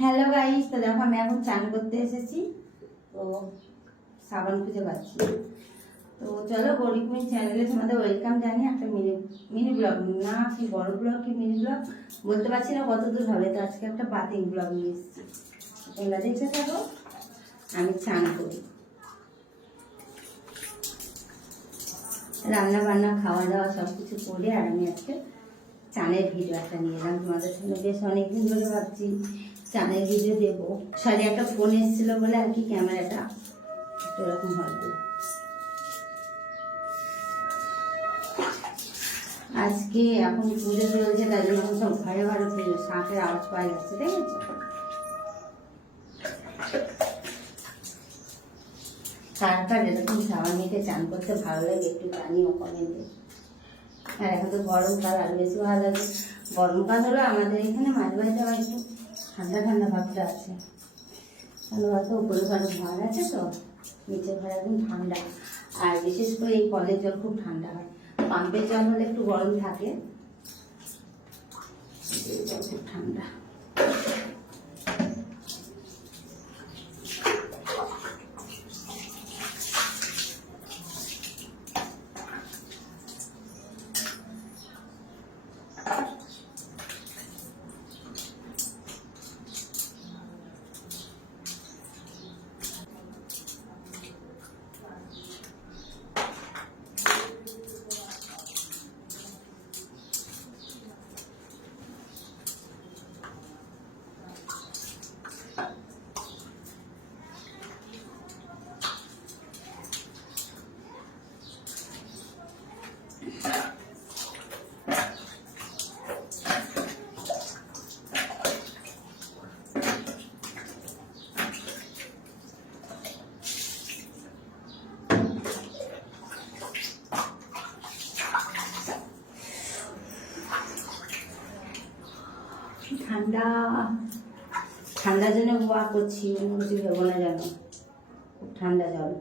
Hello guys, তো দেখো আমি এখন চান করতে এসেছি। তো সাবান খুঁজে পাচ্ছি। তো চলো গরিবমির চ্যানেলে তোমাদের ওয়েলকাম জানি। একটা মিনি মিনি ব্লগ, না কি বড় ব্লগ কি মিনি ব্লগ বলতে পারছি না কতদূর হবে। তো আজকে একটা বাতিক ব্লগ নিয়ে এসেছি, তোমরা দেখতে থাকো। আমি চান করি, রান্না বান্না খাওয়া দাওয়া সব কিছু করে, আর আমি আজকে চানের ভিডিও একটা নিয়ে এলাম তোমাদের সঙ্গে। বেশ অনেকদিন ধরে ভাবছি চানের ভিডিও দেবো। সরি, একটা ফোন এসেছিলো বলে আর কি ক্যামেরাটা একটু এরকম হয়তো। আজকে এখন পুজো চলছে, তাই জন্য সব ঘরে ঘরে পুজো, শাঁখের আওয়াজ পাওয়া যাচ্ছে, দেখেছো? কার কার এরকম সাবান মেখে চান করতে ভালো লাগে একটু জানিও কমেন্টে। আর এখন তো গরমকাল, আর বেশি ভালো লাগে। গরমকাল হলো আমাদের এখানে মাঝে মাঝে আবার একটু ঠান্ডা ঠান্ডা ভাবটা আছে, কারণ হয়তো উপরে ঘরে ঘর আছে, তো নিচের ঘরে একদম ঠান্ডা। আর বিশেষ করে এই কলের জল খুব ঠান্ডা হয়। পাম্পের জল হলে একটু গরম থাকে, খুব ঠান্ডা। ঠান্ডা ঠান্ডার জন্য গোয়া করছি, অন্য কিছু ভেবো না, জানো খুব ঠান্ডা জল।